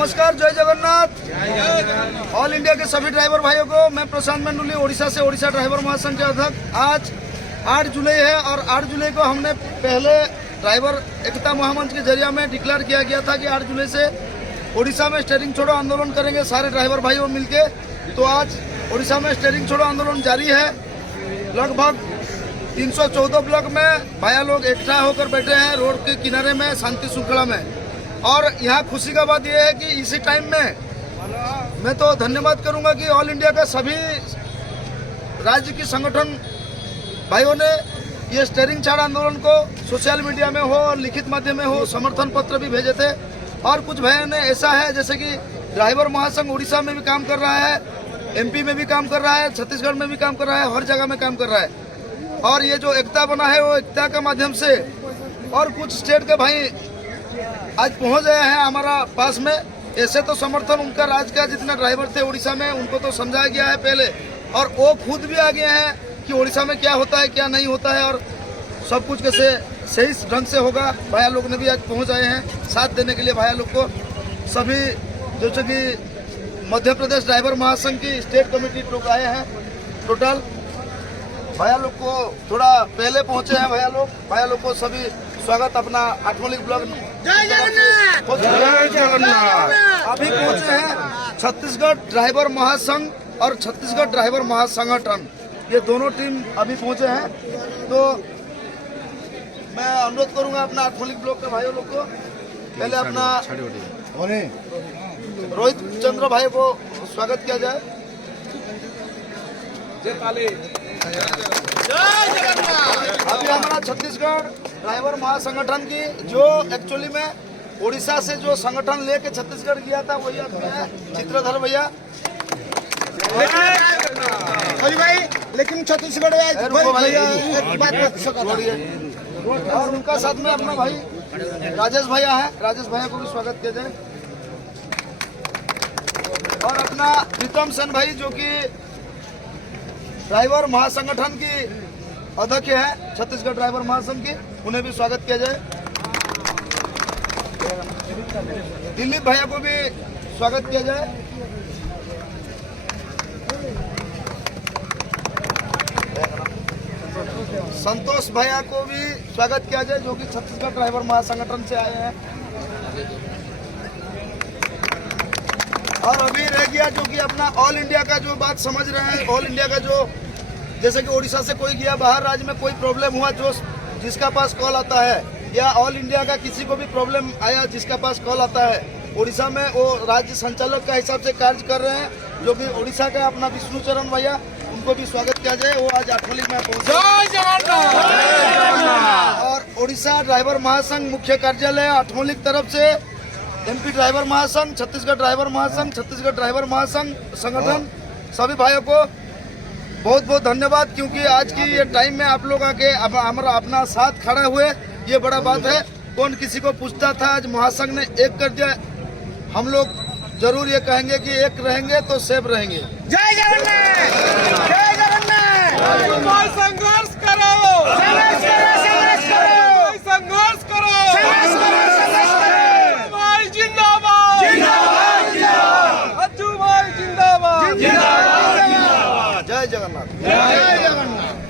नमस्कार, जय Jagannath. All India के सभी ड्राइवर भाइयों को मैं प्रशांत मंडली ओडिशा से, ओडिशा ड्राइवर महासंघ के अध्यक्ष। आज 8 जुलाई है और 8 जुलाई को हमने पहले ड्राइवर एकता महामंच के जरिए में डिक्लेयर किया गया था कि 8 जुलाई से ओडिशा में स्टीयरिंग छोड़ो आंदोलन करेंगे सारे ड्राइवर भाइयों मिलके। तो आज ओडिशा में स्टीयरिंग छोड़ो आंदोलन जारी है। लगभग 314 ब्लॉक में भाइया लोग इकट्ठा होकर बैठे हैं रोड के किनारे में, शांति श्रृंखला में। और यहाँ खुशी का बात यह है कि इसी टाइम में मैं तो धन्यवाद करूंगा कि ऑल इंडिया का सभी राज्य की संगठन भाइयों ने ये स्टीयरिंग छोड़ो आंदोलन को सोशल मीडिया में हो और लिखित माध्यम में हो समर्थन पत्र भी भेजे थे। और कुछ भाइयों ने ऐसा है जैसे कि ड्राइवर महासंघ उड़ीसा में भी काम कर रहा है, MP में भी काम कर रहा है, छत्तीसगढ़ में भी काम कर रहा है, हर जगह में काम कर रहा है। और ये जो एकता बना है वो एकता के माध्यम से और कुछ स्टेट के भाई आज पहुंच गए हैं हमारा पास में। ऐसे तो समर्थन उनका राज्य का जितना ड्राइवर थे उड़ीसा में उनको तो समझाया गया है पहले, और वो खुद भी आ गए हैं कि उड़ीसा में क्या होता है क्या नहीं होता है और सब कुछ कैसे सही ढंग से होगा। भाइया लोग ने भी आज पहुंच आए हैं साथ देने के लिए। भाइया लोग को सभी जैसे कि मध्य प्रदेश ड्राइवर महासंघ की स्टेट कमेटी लोग आए हैं टोटल। भाइया लोग को थोड़ा पहले पहुंचे हैं भाइया लोग को सभी स्वागत अपना आठमोलिक ब्लॉक जय जगन्नाथ। अभी पहुंचे हैं छत्तीसगढ़ ड्राइवर महासंघ और छत्तीसगढ़ ड्राइवर महासंगठन, ये दोनों टीम अभी पहुंचे हैं। तो मैं अनुरोध करूंगा अपना आठमोलिक ब्लॉक के भाइयों लोग को पहले अपना रोहित चंद्र भाई को स्वागत किया जाए। अभी हमारा छत्तीसगढ़ ड्राइवर महासंगठन की जो एक्चुअली में उड़ीसा से जो संगठन लेके छत्तीसगढ़ गया था वही आदमी है चित्रधर भैया। भाई लेकिन छत्तीसगढ़ और उनका साथ में अपना भाई राजेश भैया है, राजेश भैया को भी स्वागत किया जाए। और अपना प्रीतम सेन भाई जो कि ड्राइवर महासंगठन की अध्यक्ष है छत्तीसगढ़ ड्राइवर महासंघ की, उन्हें भी स्वागत किया जाए। दिलीप भैया को भी स्वागत किया जाए। संतोष भैया को भी स्वागत किया जाए जो कि छत्तीसगढ़ ड्राइवर महासंगठन से आए हैं। और अभी रह गया जो कि अपना ऑल इंडिया का जो बात समझ रहे हैं, ऑल इंडिया का जो जैसे कि उड़ीसा से कोई गया बाहर राज्य में, कोई प्रॉब्लम हुआ जो जिसका पास कॉल आता है, या ऑल इंडिया का किसी को भी प्रॉब्लम आया जिसका पास कॉल आता है, उड़ीसा में वो राज्य संचालक का हिसाब से कार्य कर रहे हैं जो कि उड़ीसा का अपना विष्णु चरण भैया, उनको भी स्वागत किया जाए। वो आज आठमोलिक में पहुंचे। और उड़ीसा ड्राइवर महासंघ मुख्य कार्यालय आठमोलिक तरफ से MP ड्राइवर महासंघ, छत्तीसगढ़ ड्राइवर महासंघ, छत्तीसगढ़ ड्राइवर महासंघ संगठन सभी भाइयों को बहुत बहुत धन्यवाद, क्योंकि आज की ये टाइम में आप लोग आके हमारा अपना साथ खड़ा हुए, ये बड़ा बात है। कौन किसी को पूछता था, आज महासंघ ने एक कर दिया। हम लोग जरूर ये कहेंगे कि एक रहेंगे तो सेफ रहेंगे। जय जगन्नाथ, जय जगन्नाथ। संघर्ष करो, संघर्ष करो, संघर्ष करो, संघर्ष करो। भाई जिंदाबाद, जिंदाबाद, जिंदाबाद। अज्जू भाई जिंदाबाद, जिंदाबाद, जिंदाबाद। जय जगन्नाथ, जय जगन्नाथ।